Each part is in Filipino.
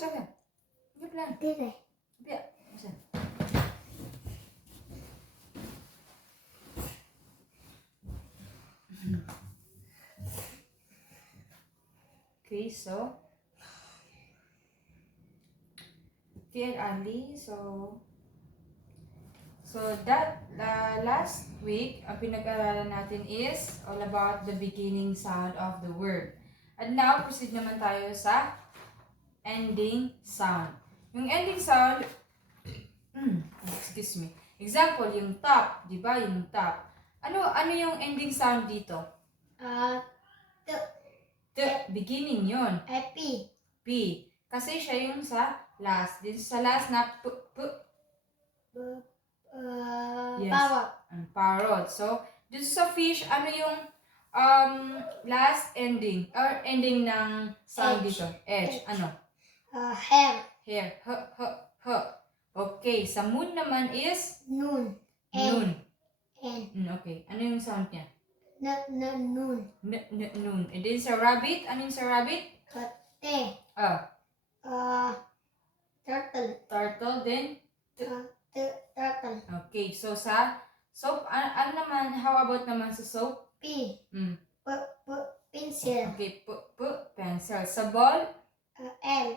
sabi. Hindi plan. Dire. Sabi. Masa. Okay, so Dear Ali, so that last week, ang pinag-aralan natin is all about the beginning sound of the word. And now, proceed naman tayo sa ending sound. Yung ending sound, excuse me. Example, yung top, di ba? Yung top. Ano yung ending sound dito? T. T, beginning yun. P. P. Kasi siya yung sa last. Dito sa last na p. Yes. Parrot. Ang parrot. So, dito sa fish, ano yung last ending? Or ending ng sound Edge. dito? Edge. Ano? Hair. Hair. H. Okay. Sa moon naman is? Noon. Noon. N. Okay. Ano yung sound niya? Noon. Noon. And then sa rabbit, ano yung sa rabbit? T. Turtle. Turtle. Then? Turtle. Okay. So, sa soap, ano naman, how about naman sa soap? P. Pencil. Okay. Pencil. Sa ball? L.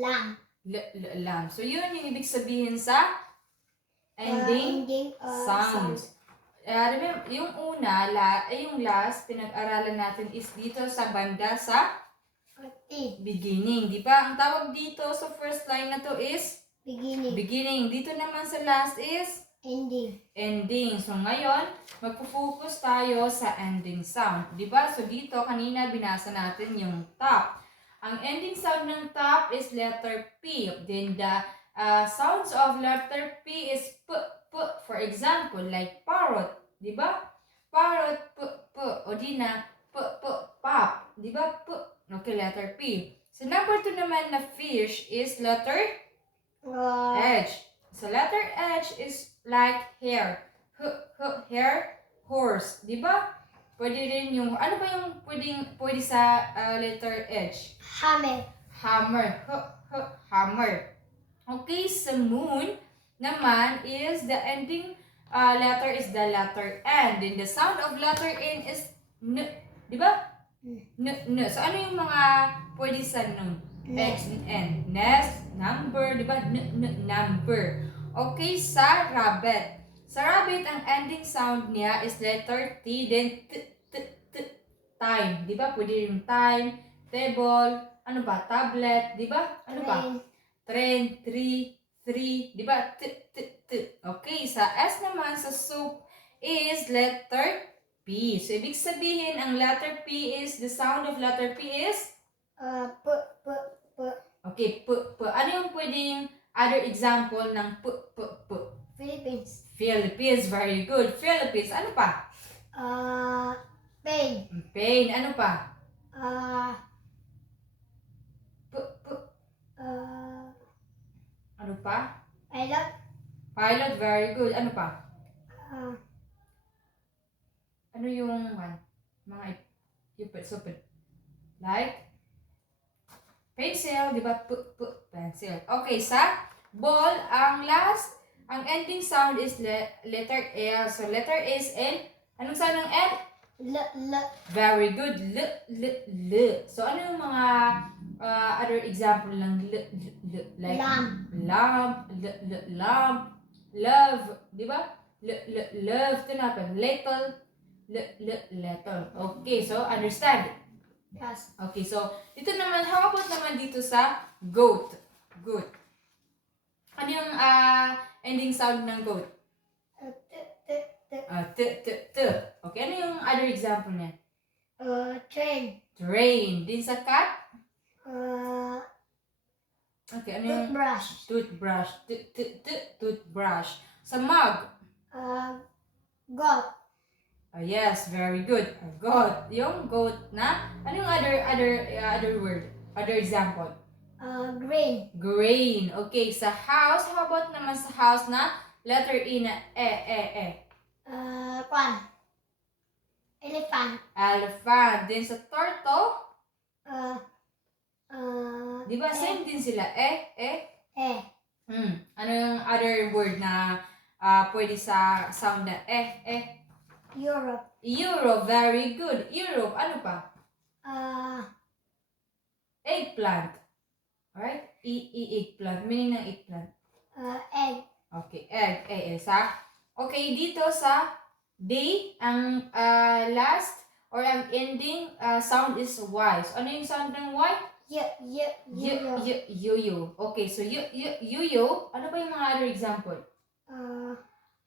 Lamb. Lamb. So, yun yung ibig sabihin sa ending sounds. Remember, yung una, yung last, pinag-aralan natin is dito sa banda sa beginning. Di ba? Ang tawag dito sa first line na to is beginning. Dito naman sa last is ending. So, ngayon, magpo-focus tayo sa ending sound. Di ba? So, dito, kanina binasa natin yung top. Ang ending sound ng top is letter P. Then, the sounds of letter P is P. For example, like parrot. Di ba? Parrot, P. O di na, pop. Di ba? P. Okay, letter P. So, number 2 naman na fish is letter H. So, letter H is like hair. Hair, horse. Di ba? Pwede rin yung, ano ba yung pwede sa letter H? Hammer. Hammer. Okay, sa moon naman is the ending letter is the letter N. Then the sound of letter N is N. Di ba? N. So, ano yung mga pwede sa nun? X and N. Nest, number, di ba? Number. Okay, sa rabbit. Sa rabbit, ang ending sound niya is letter T, then time. Di ba? Pwede yung time, table, ano ba? Tablet, di ba? Ano ba? Train, three, di ba? Okay, sa S naman, sa soup is letter P. So, ibig sabihin, ang letter P is, the sound of letter P is? Okay, ano yung pwedeng other example ng Philippines, very good. Philippines, ano pa? Pain, ano pa? Ano pa? Pilot, very good. Ano pa? Ano yung mga supid? Like? Pencil, di ba? Pencil. Okay, sa ball, ang ending sound is letter L. So, letter A is L. Anong sound ng L? Very good. L. So, ano yung mga other example ng L? Like, lamp, love, di ba? Love, tinapin. Little. Okay, so, understand? Yes. Okay, so, dito naman, how about naman dito sa goat? Goat. Ano yung ending sound ng goat? Okay, ano yung other example niya? Train. Din sa cat? Okay, ano yung? Toothbrush. Toothbrush. Sa mug? Goat. Yes, very good. Goat. Yung goat na, ano yung other word? Other example? Grain. Okay, sa house, how about naman sa house na letter E na Elephant. Elephant. Then sa turtle, Di ba? Same din sila. E. Ano yung other word na pwede sa sound na Europe. Europe. Very good. Europe. Ano pa? Eggplant. Alright? Eggplant. Meaning ng eggplant. Egg. Okay. Egg. Okay, dito sa day, ang last or ang ending sound is Y. So, ano yung sound ng Y? Yo-yo. Okay, so yo-yo. Ano ba yung mga other example?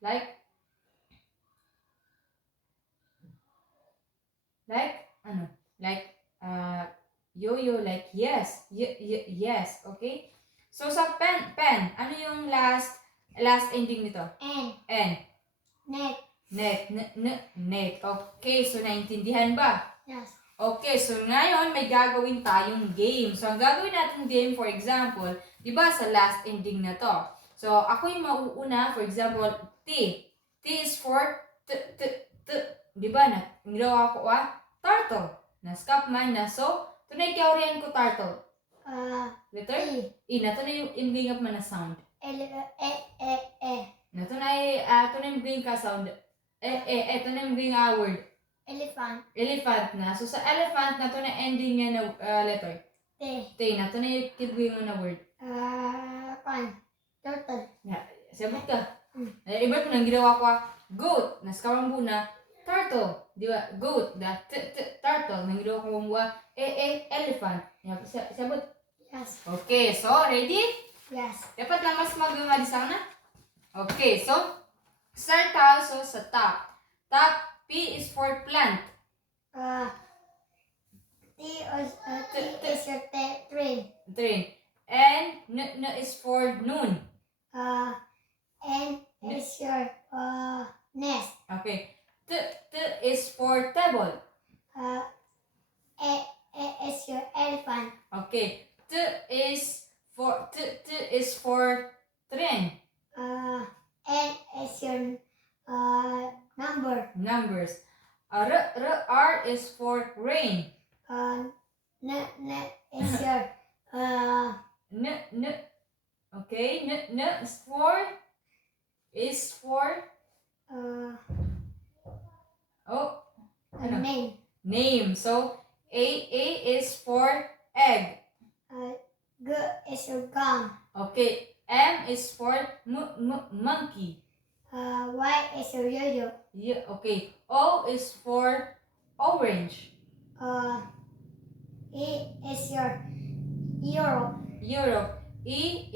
Like ano? Like yo-yo, like yes. Yes, okay? So sa pen, ano yung last ending nito? N. Net. Okay, so naintindihan ba? Yes. Okay, so ngayon may gagawin tayong game. So ang gagawin natin game, for example, di ba sa last ending na to? So ako yung mauuna, for example, T. T is for di ba na? Ngilaw ako turtle. Naskap man na. So, tunay kaurian ko turtle. Letter? E. Na tunay yung imbing man na sound. Na tunay imbing ka sound. Tunay imbing word. Elephant na. So, sa elephant na tunay ending niya na letter. T. Na tunay imbing mo na word. Turtle. Sabot ka. Iba ko nang ginawa ko goat. Naskawang muna. Turtle. Di ba? Goat. Turtle. Nang ginawa ko muna. Elephant. Sabot. Yes. Okay. So, ready? Yes. Dapat na mas mag-umadi sana. Okay. So, start tayo sa top. Top. P is for plant. T is your train. And N is for noon. N is your nest. Okay. T is for table. E is your elephant. Okay. T is for train. N is your number. Numbers. R is for rain. N is your Okay. N is for ano? Name. So A is for egg. G is your gum. Okay. M is for monkey. Y is your yo-yo. Okay. O is for orange. E is your Europe. E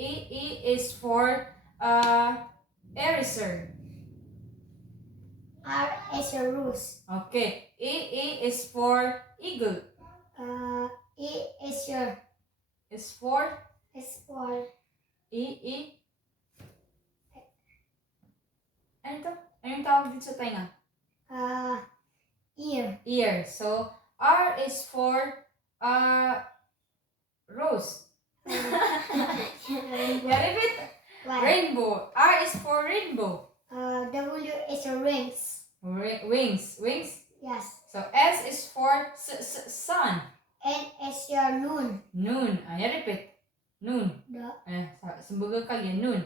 is for eraser. R is your rose. Okay. E is for eagle. E is your E. Ano to? Anong tawag dito sa tenga? ear. So, R is for rose. Repeat. Rainbow. R is for rainbow. W is your wings. Wings. Yes. So, S is for sun. N is your noon. Noon. Repeat. Noon. Sumbugan ka yan. Noon.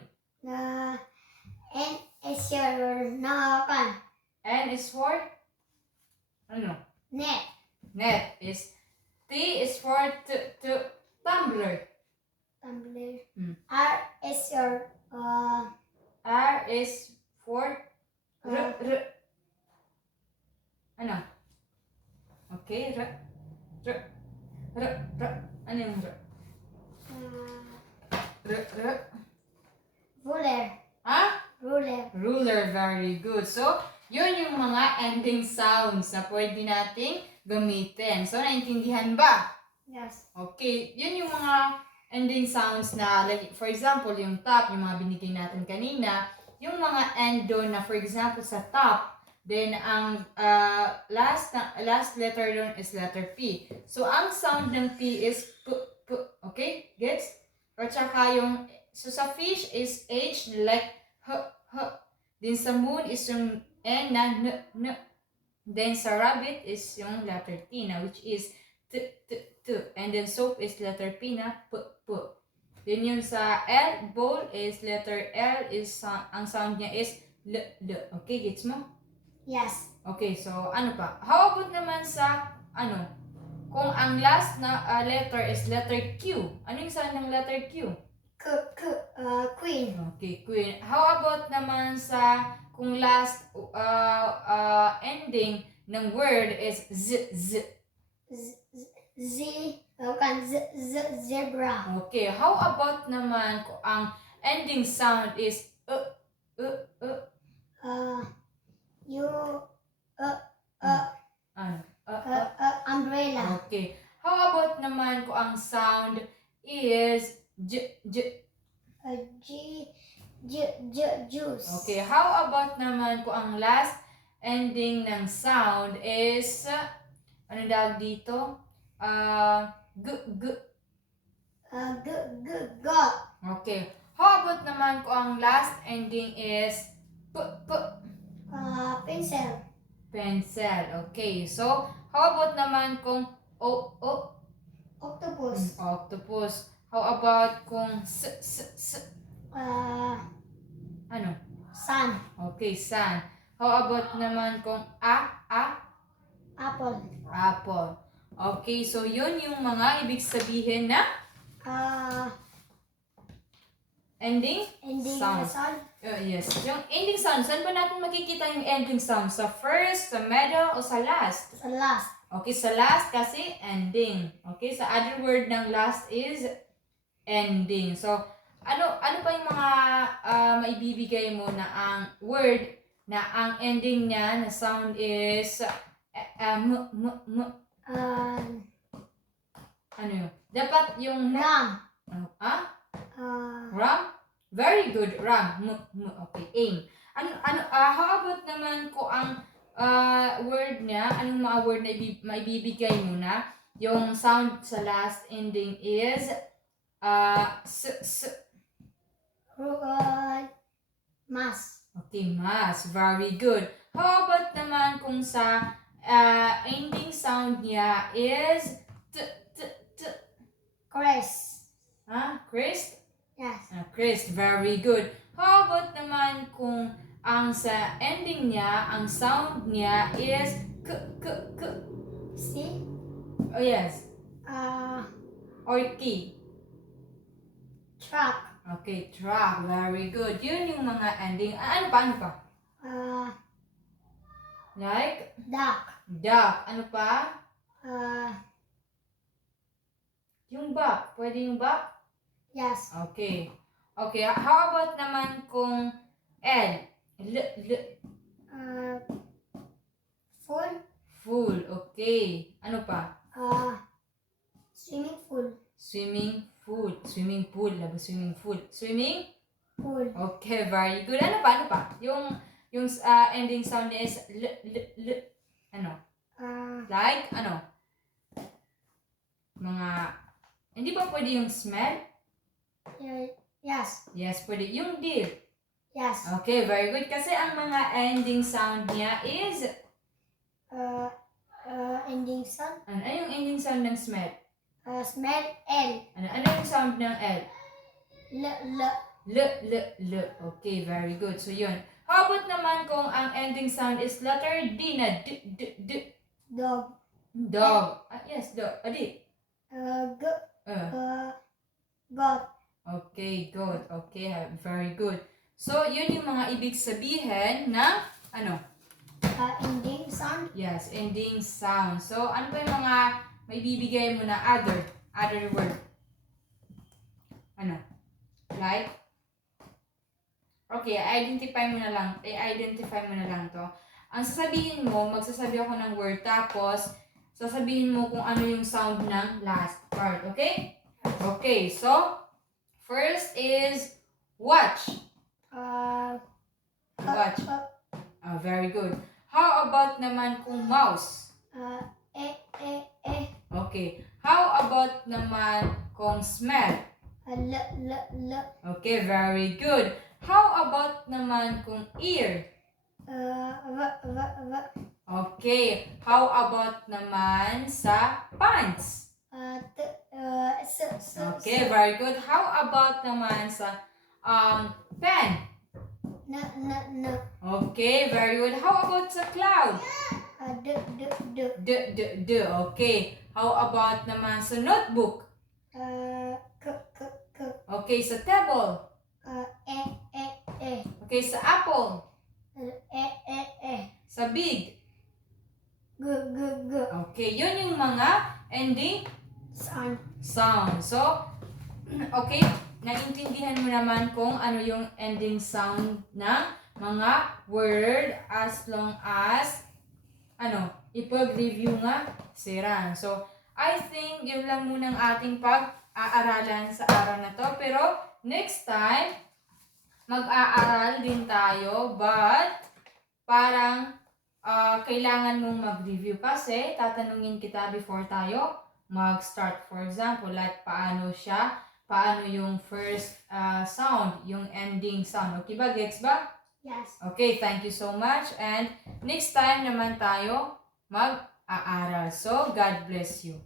N is your nakan. N is for ano? Net is T is for tumbler. R is your R is for ano? Okay, ano yung ruler. Ruler, very good. So, yun yung mga ending sounds na pwede nating gamitin. So, naintindihan ba? Yes. Okay, yun yung mga ending sounds na, like, for example, yung top, yung mga binigay natin kanina, yung mga end doon na, for example, sa top, then ang last letter doon is letter P. So, ang sound ng P is P. Okay? Gets? Or tsaka yung, so sa fish is H, like H. Then sa moon is yung N na N. Then sa rabbit is yung letter T na, which is t. And then soap is letter P na p. Then yun sa L, bowl is letter L is ang sound niya is l. Okay, gets mo? Yes. Okay, so ano pa? How about naman sa ano? Kung ang last na letter is letter Q. Ano yung sound ng letter Q? Queen. Okay, queen. How about naman sa kung last ending ng word is z. Zebra. Okay, how about naman kung ang ending sound is Umbrella. Okay. How about naman kung ang sound is Juice. Okay, how about naman kung ang last ending ng sound is ano daw dito? Got. Okay. How about naman kung ang last ending is Pencil. pencil. Okay. So, how about naman kung Octopus. octopus? How about kung ano? Sun. Okay, sun. How about naman kung Apple. apple? Okay, so yun yung mga ibig sabihin na ending sound. Sound. Yes. Yung ending sound, saan ba natin makikita yung ending sound? Sa first, sa middle, o sa last? Sa last. Okay, sa last kasi ending. Okay, sa other word ng last is ending. So, ano pa yung mga maibibigay mo na ang word na ang ending niya na sound is ano yun? Dapat yung Ram. ram? Very good, ram. Okay, aim. How about naman ko ang word niya, anong mga word na maibibigay mo na? Yung sound sa last ending is Mass. Okay, mass. Very good. How about naman kung sa ending sound niya is Crest. Crest? Yes. Crest. Very good. How about naman kung ang sa ending niya, ang sound niya is See? Oh, yes. Or key. Truck. Okay, truck. Very good. Yun yung mga ending. Ano pa? Like? Duck. Duck. Ano pa? Yung buck. Pwede yung buck? Yes. Okay. Okay, how about naman kung L? Full. Full. Okay. Ano pa? Swimming pool. Swimming pool. Swimming pool. Labo swimming pool. Swimming? Pool. Okay, very good. Ano pa? Yung ending sound niya is ano? Like, ano? Mga, hindi ba pwede yung smell? Yes. Yes, pwede. Yung deal. Yes. Okay, very good. Kasi ang mga ending sound niya is, Ending sound. ano yung ending sound ng smell? Smell. L. Ano yung sound ng L? L. Okay, very good. So, yun. How about naman kung ang ending sound is letter D na Dog. Dog. Yes, dog. Adi. Got. Okay, good. Okay, very good. So, yun yung mga ibig sabihin ng, ano? Ending sound. Yes, ending sound. So, ano pa yung mga may bibigay mo na other word? Ano? Like? Okay, identify mo na lang to. Ang sasabihin mo, magsasabi ako ng word, tapos sasabihin mo kung ano yung sound ng last part, okay? Okay, so first is watch. Watch. Very good. How about naman kung mouse? Okay. How about naman kung smell? Okay, very good. How about naman kung ear? Okay. How about naman sa pants? Okay, very good. How about naman sa pen? Okay, very good. How about sa cloud? Okay. How about naman sa notebook? Okay, sa table? Okay, sa apple? Sa big? Okay, yun yung mga ending sound. So, okay, naintindihan mo naman kung ano yung ending sound ng mga word as long as ipag-review nga siran. So, I think yun lang munang ating pag-aaralan sa araw na to. Pero, next time, mag-aaral din tayo, but parang kailangan mong mag-review kasi tatanungin kita before tayo mag-start. For example, like paano yung first sound, yung ending sound. Okay ba? Gets ba? Yes. Okay, thank you so much. And next time naman tayo mag-aaral. So, God bless you.